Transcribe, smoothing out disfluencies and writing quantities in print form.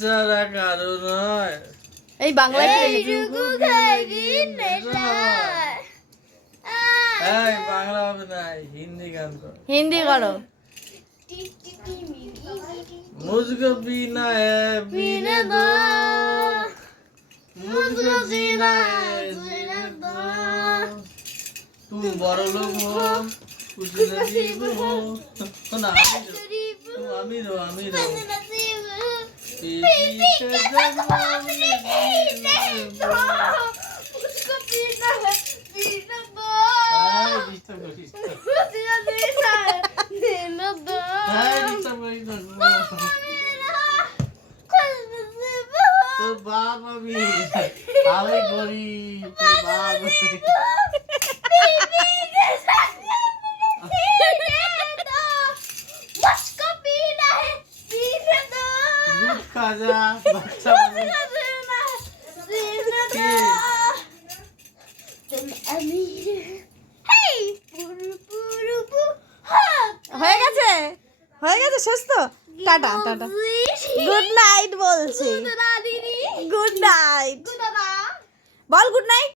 ছাড়া কারো নয়। এই বাংলায় এই বাংলা হবে না, হিন্দি গান কর। হিন্দি করো। मुझको पीना है पीने दो, मुझको जीना है जीने दो। तुम बड़ो लोग हो, कुछ नसीब हो। ना अमीर हो, अमीर हो। मुझको पीना है पीने दो, तो बाप अभी आवे गोरी तो बाप मुझको पीना है पीने दो, दूध खा जा बच्चा बन। হয়ে গেছে, হয়ে গেছে, শেষ তো। টাটা টাটা, গুড নাইট বলছি। গুড নাইট বল, গুড নাইট।